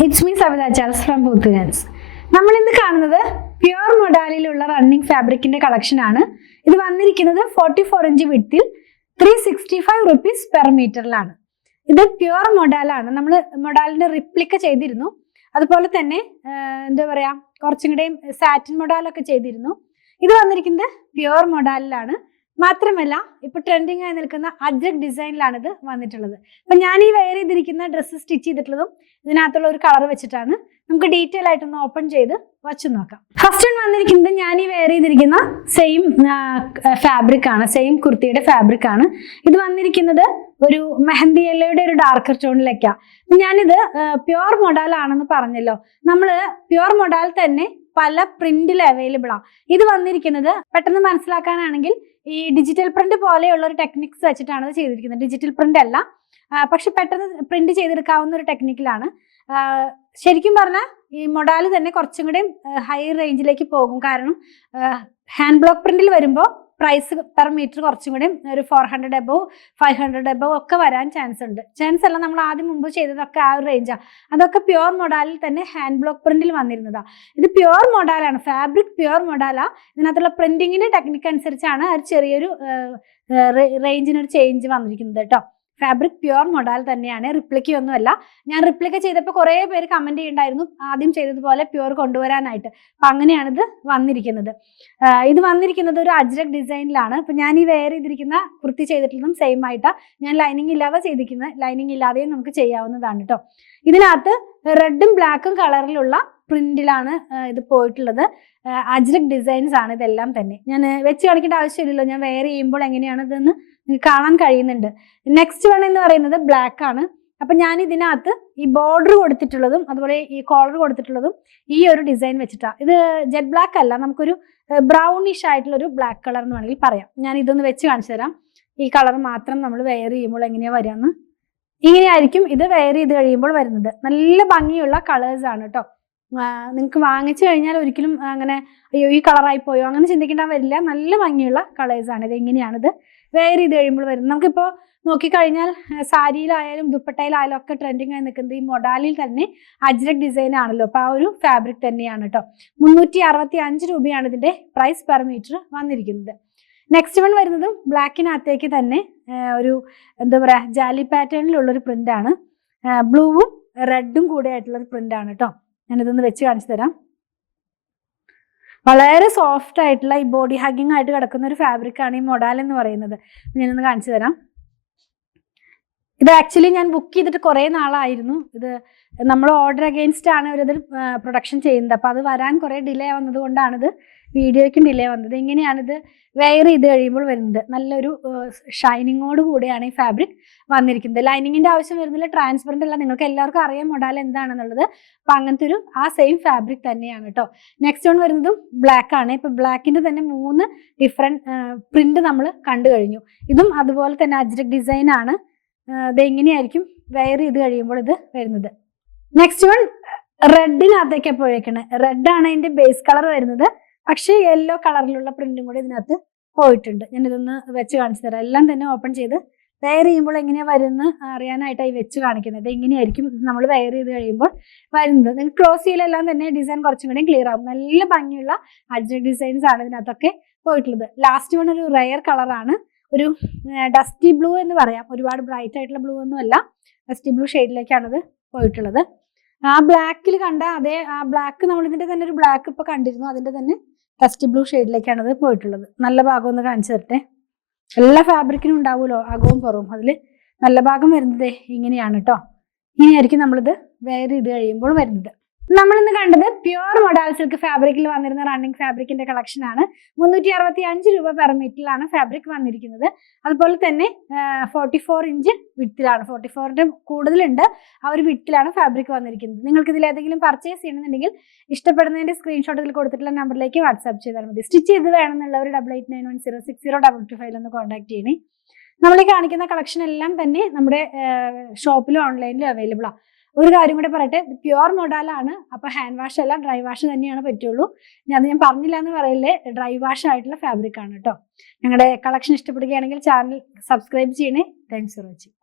It's me Savitha Charles from ബൂത്തുഗൻസ്. നമ്മൾ ഇന്ന് കാണുന്നത് പ്യുവർ മൊഡാലിലുള്ള റണ്ണിങ് ഫാബ്രിക്കിന്റെ കളക്ഷൻ ആണ്. ഇത് വന്നിരിക്കുന്നത് 44 ഇഞ്ച് വിഡ്ത്തിൽ 365 റുപ്പീസ് പെർ മീറ്ററിലാണ്. ഇത് പ്യുവർ മൊഡാലാണ്. നമ്മൾ മൊഡാലിന്റെ റിപ്ലിക്ക ചെയ്തിരുന്നു. അതുപോലെ തന്നെ എന്താ പറയാ, കുറച്ചും കൂടെയും സാറ്റിൻ മൊഡാലൊക്കെ ചെയ്തിരുന്നു. ഇത് വന്നിരിക്കുന്നത് പ്യുവർ മൊഡാലിലാണ്. മാത്രമല്ല ഇപ്പൊ ട്രെൻഡിങ് ആയി നിൽക്കുന്ന അജ്രക് ഡിസൈനിലാണ് ഇത് വന്നിട്ടുള്ളത്. അപ്പൊ ഞാൻ ഈ വെയർ ചെയ്തിരിക്കുന്ന ഡ്രസ്സ് സ്റ്റിച്ച് ചെയ്തിട്ടുള്ളതും ഇതിനകത്തുള്ള ഒരു കളർ വെച്ചിട്ടാണ്. നമുക്ക് ഡീറ്റെയിൽ ആയിട്ടൊന്ന് ഓപ്പൺ ചെയ്ത് വച്ചു നോക്കാം. ഫസ്റ്റ് വന്നിരിക്കുന്നത് ഞാൻ ഈ വെയർ ചെയ്തിരിക്കുന്ന സെയിം ഫാബ്രിക് ആണ്, സെയിം കുർത്തിയുടെ ഫാബ്രിക് ആണ്. ഇത് വന്നിരിക്കുന്നത് ഒരു മെഹന്തി യെല്ലോയുടെ ഒരു ഡാർക്കർ ടോണിലേക്കാണ്. ഞാനിത് പ്യുവർ മൊഡാൽ ആണെന്ന് പറഞ്ഞല്ലോ. നമ്മള് പ്യുവർ മൊഡാൽ തന്നെ പല പ്രിന്റിൽ അവൈലബിൾ ആണ്. ഇത് വന്നിരിക്കുന്നത് പെട്ടെന്ന് മനസ്സിലാക്കാനാണെങ്കിൽ ഈ ഡിജിറ്റൽ പ്രിന്റ് പോലെയുള്ള ഒരു ടെക്നിക്സ് വെച്ചിട്ടാണ് ഇത് ചെയ്തിരിക്കുന്നത്. ഡിജിറ്റൽ പ്രിന്റ് അല്ല, പക്ഷെ പെട്ടെന്ന് പ്രിന്റ് ചെയ്തെടുക്കാവുന്ന ഒരു ടെക്നിക്കിലാണ്. ശരിക്കും പറഞ്ഞാൽ ഈ മൊഡാൽ തന്നെ കുറച്ചും കൂടെ ഹൈ റേഞ്ചിലേക്ക് പോകും. കാരണം ഹാൻഡ് ബ്ലോക്ക് പ്രിന്റിൽ വരുമ്പോൾ പ്രൈസ് പെർ മീറ്റർ കുറച്ചും കൂടി ഒരു 400 എബവ് 500 എബവ് ഒക്കെ വരാൻ ചാൻസ് ഉണ്ട്. ചാൻസ് അല്ല, നമ്മൾ ആദ്യം മുമ്പ് ചെയ്തതൊക്കെ ആ ഒരു റേഞ്ചാണ്. അതൊക്കെ പ്യുവർ മൊഡാലിൽ തന്നെ ഹാൻഡ് ബ്ലോക്ക് പ്രിന്റിൽ വന്നിരുന്നതാണ്. ഇത് പ്യുവർ മൊഡാലാണ്, ഫാബ്രിക് പ്യുവർ മൊഡാലാ. ഇതിനകത്തുള്ള പ്രിന്റിങ്ങിന്റെ ടെക്നിക്ക് അനുസരിച്ചാണ് ഒരു ചെറിയൊരു റേഞ്ചിനൊരു ചേഞ്ച് വന്നിരിക്കുന്നത് കേട്ടോ. ഫാബ്രിക് പ്യുവർ മൊഡാൽ തന്നെയാണ്, റിപ്ലിക്ക ഒന്നുമല്ല. ഞാൻ റിപ്ലിക്ക ചെയ്തപ്പോൾ കുറേ പേര് കമന്റ് ചെയ്യുന്നുണ്ടായിരുന്നു ആദ്യം ചെയ്തതുപോലെ പ്യുവർ കൊണ്ടുവരാനായിട്ട്. അപ്പൊ അങ്ങനെയാണിത് വന്നിരിക്കുന്നത്. ഇത് വന്നിരിക്കുന്നത് ഒരു അജ്രക് ഡിസൈനിലാണ്. അപ്പൊ ഞാൻ ഈ വെയർ ചെയ്തിരിക്കുന്ന കുർത്തി ചെയ്തിട്ടുള്ളതും സെയിം ആയിട്ടാണ്. ഞാൻ ലൈനിങ് ഇല്ലാതെ ചെയ്തിരിക്കുന്നത്, ലൈനിങ് ഇല്ലാതെയും നമുക്ക് ചെയ്യാവുന്നതാണ് കേട്ടോ. ഇതിനകത്ത് റെഡും ബ്ലാക്കും കളറിലുള്ള പ്രിന്റിലാണ് ഇത് പോയിട്ടുള്ളത്. അജ്രക് ഡിസൈൻസ് ആണ് ഇതെല്ലാം തന്നെ. ഞാൻ വെച്ച് കാണിക്കേണ്ട ആവശ്യമില്ലല്ലോ, ഞാൻ വെയർ ചെയ്യുമ്പോൾ എങ്ങനെയാണ് ഇതെന്ന് കാണാൻ കഴിയുന്നുണ്ട്. നെക്സ്റ്റ് വൺ എന്ന് പറയുന്നത് ബ്ലാക്ക് ആണ്. അപ്പൊ ഞാൻ ഇതിനകത്ത് ഈ ബോർഡർ കൊടുത്തിട്ടുള്ളതും അതുപോലെ ഈ കോളർ കൊടുത്തിട്ടുള്ളതും ഈ ഒരു ഡിസൈൻ വെച്ചിട്ടാണ്. ഇത് ജെറ്റ് ബ്ലാക്ക് അല്ല, നമുക്കൊരു ബ്രൗണിഷ് ആയിട്ടുള്ള ഒരു ബ്ലാക്ക് കളർ എന്ന് വേണമെങ്കിൽ പറയാം. ഞാൻ ഇതൊന്ന് വെച്ച് കാണിച്ചു തരാം. ഈ കളർ മാത്രം നമ്മൾ വെയർ ചെയ്യുമ്പോൾ എങ്ങനെയാ വരാന്ന്. ഇങ്ങനെയായിരിക്കും ഇത് വെയർ ചെയ്ത് കഴിയുമ്പോൾ വരുന്നത്. നല്ല ഭംഗിയുള്ള കളേഴ്സ് ആണ് കേട്ടോ. നിങ്ങൾക്ക് വാങ്ങിച്ചു കഴിഞ്ഞാൽ ഒരിക്കലും അങ്ങനെ അയ്യോ ഈ കളറായി പോയോ അങ്ങനെ ചിന്തിക്കേണ്ട വരില്ല. നല്ല ഭംഗിയുള്ള കളേഴ്സാണ്. ഇത് എങ്ങനെയാണിത് വെയർ ചെയ്ത് കഴിയുമ്പോൾ വരുന്നത്. നമുക്കിപ്പോൾ നോക്കിക്കഴിഞ്ഞാൽ സാരിയിലായാലും ദുപ്പട്ടയിലായാലും ഒക്കെ ട്രെൻഡിങ് ആയി നിൽക്കുന്നത് ഈ മൊഡാലിൽ തന്നെ അജ്രക് ഡിസൈൻ ആണല്ലോ. അപ്പോൾ ആ ഒരു ഫാബ്രിക് തന്നെയാണ് കേട്ടോ. 365 രൂപയാണ് ഇതിന്റെ പ്രൈസ് പെർ മീറ്റർ വന്നിരിക്കുന്നത്. നെക്സ്റ്റ് വൺ വരുന്നതും ബ്ലാക്കിനകത്തേക്ക് തന്നെ ഒരു എന്താ പറയുക ജാലി പാറ്റേണിലുള്ളൊരു പ്രിന്റാണ്. ബ്ലൂവും റെഡും കൂടെ ആയിട്ടുള്ളൊരു പ്രിന്റാണ് കേട്ടോ. ഞാനിതൊന്ന് വെച്ച് കാണിച്ചു തരാം. വളരെ സോഫ്റ്റ് ആയിട്ടുള്ള ഈ ബോഡി ഹഗ്ഗിങ് ആയിട്ട് കിടക്കുന്ന ഒരു ഫാബ്രിക് ആണ് ഈ മൊഡാൽ എന്ന് പറയുന്നത്. ഞാനൊന്ന് കാണിച്ചു തരാം. ഇത് ആക്ച്വലി ഞാൻ ബുക്ക് ചെയ്തിട്ട് കുറേ നാളായിരുന്നു. ഇത് നമ്മൾ ഓർഡർ അഗെയിൻസ്റ്റ് ആണ് ഇവരത് പ്രൊഡക്ഷൻ ചെയ്യുന്നത്. അപ്പം അത് വരാൻ കുറേ ഡിലേ വന്നത് കൊണ്ടാണിത് വീഡിയോയ്ക്കും ഡിലേ വന്നത്. ഇങ്ങനെയാണിത് വെയർ ചെയ്ത് കഴിയുമ്പോൾ വരുന്നത്. നല്ലൊരു ഷൈനിങ്ങോട് കൂടിയാണ് ഈ ഫാബ്രിക് വന്നിരിക്കുന്നത്. ലൈനിങ്ങിന്റെ ആവശ്യം വരുന്നില്ല, ട്രാൻസ്പെറന്റ് അല്ല. നിങ്ങൾക്ക് എല്ലാവർക്കും അറിയാം മൊഡാൽ എന്താണെന്നുള്ളത്. അപ്പം അങ്ങനത്തെ ഒരു ആ സെയിം ഫാബ്രിക് തന്നെയാണ് കേട്ടോ. നെക്സ്റ്റ് വൺ വരുന്നതും ബ്ലാക്ക് ആണ്. ഇപ്പം ബ്ലാക്കിന്റെ തന്നെ 3 ഡിഫറെന്റ് പ്രിന്റ് നമ്മൾ കണ്ടു കഴിഞ്ഞു. ഇതും അതുപോലെ തന്നെ അജ്രക് ഡിസൈൻ ആണ്. ഇത് എങ്ങനെയായിരിക്കും വെയർ ചെയ്ത് കഴിയുമ്പോൾ ഇത് വരുന്നത്. നെക്സ്റ്റ് വൺ റെഡിനകത്തേക്കാണ് പോയേക്കണേ. റെഡ് ആണ് അതിന്റെ ബേസ് കളർ വരുന്നത്. പക്ഷേ യെല്ലോ കളറിലുള്ള പ്രിന്റും കൂടി ഇതിനകത്ത് പോയിട്ടുണ്ട്. ഞാനിതൊന്ന് വെച്ച് കാണിച്ചു തരാം. എല്ലാം തന്നെ ഓപ്പൺ ചെയ്ത് വെയർ ചെയ്യുമ്പോൾ എങ്ങനെയാ വരുന്നത് അറിയാനായിട്ടായി വെച്ച് കാണിക്കുന്നത്. എങ്ങനെയായിരിക്കും നമ്മൾ വെയർ ചെയ്ത് കഴിയുമ്പോൾ വരുന്നത്. നിങ്ങൾക്ക് ക്ലോസ് ചെയ്യലെല്ലാം തന്നെ ഡിസൈൻ കുറച്ചും കൂടി ക്ലിയർ ആവും. നല്ല ഭംഗിയുള്ള അജ്രക് ഡിസൈൻസ് ആണ് ഇതിനകത്തൊക്കെ പോയിട്ടുള്ളത്. ലാസ്റ്റ് വൺ ഒരു റയർ കളറാണ്, ഒരു ഡസ്റ്റി ബ്ലൂ എന്ന് പറയാം. ഒരുപാട് ബ്രൈറ്റ് ആയിട്ടുള്ള ബ്ലൂ ഒന്നും അല്ല, ഡസ്റ്റി ബ്ലൂ ഷെയ്ഡിലേക്കാണത് പോയിട്ടുള്ളത്. ആ ബ്ലാക്കിൽ കണ്ട അതേ ആ ബ്ലാക്ക് നമ്മൾ ഇതിന്റെ തന്നെ ഒരു ബ്ലാക്ക് ഇപ്പൊ കണ്ടിരുന്നു, അതിന്റെ തന്നെ ഡസ്റ്റി ബ്ലൂ ഷെയ്ഡിലേക്കാണത് പോയിട്ടുള്ളത്. നല്ല ഭാഗം ഒന്ന് കാണിച്ചു തരട്ടെ. എല്ലാ ഫാബ്രിക്കിനും ഉണ്ടാവുമല്ലോ അകവും പുറവും. അതിൽ നല്ല ഭാഗം വരുന്നത് ഇങ്ങനെയാണ് കേട്ടോ. ഇങ്ങനെയായിരിക്കും നമ്മളിത് വെയർ ചെയ്ത് കഴിയുമ്പോൾ വരുന്നത്. നമ്മളിന്ന് കണ്ടത് പ്യുവർ മൊഡാൽ സിൽക്ക് ഫാബ്രിക്കിൽ വന്നിരുന്ന റണ്ണിങ് ഫാബ്രിക്കിന്റെ കളക്ഷൻ ആണ്. 365 രൂപ പെർ മീറ്ററിലാണ് ഫാബ്രിക് വന്നിരിക്കുന്നത്. അതുപോലെ തന്നെ 44 ഇഞ്ച് വിഡ്ത്തിലാണ്, 44ന്റെ കൂടുതലുണ്ട്. ആ ഒരു വിഡ്ത്തിലാണ് ഫാബ്രിക് വന്നിരിക്കുന്നത്. നിങ്ങൾക്ക് ഇതിൽ ഏതെങ്കിലും പർച്ചേസ് ചെയ്യണമെന്നുണ്ടെങ്കിൽ ഇഷ്ടപ്പെടുന്നതിന്റെ സ്ക്രീൻഷോട്ട് ഇതിൽ കൊടുത്തിട്ടുള്ള നമ്പറിലേക്ക് വാട്സ്ആപ്പ് ചെയ്താൽ മതി. സ്റ്റിച്ച് ചെയ്ത് വേണമെന്നുള്ളവർ 8891060225 ഒന്ന് കോൺടാക്ട് ചെയ്യണേ. നമ്മൾ ഈ കാണിക്കുന്ന കളക്ഷൻ എല്ലാം തന്നെ നമ്മുടെ ഷോപ്പിലും ഓൺലൈനിലും അവൈലബിൾ ആണ്. ഒരു കാര്യം കൂടെ പറയട്ടെ, പ്യുവർ മൊഡാലാണ്. അപ്പൊ ഹാൻഡ് വാഷ് അല്ല, ഡ്രൈ വാഷ് തന്നെയാണ് പറ്റുള്ളൂ. അത് ഞാൻ പറഞ്ഞില്ല എന്ന് പറയില്ലേ, ഡ്രൈ വാഷ് ആയിട്ടുള്ള ഫാബ്രിക് ആണ് കേട്ടോ. ഞങ്ങളുടെ കളക്ഷൻ ഇഷ്ടപ്പെടുകയാണെങ്കിൽ ചാനൽ സബ്സ്ക്രൈബ് ചെയ്യണേ. Thanks for watching.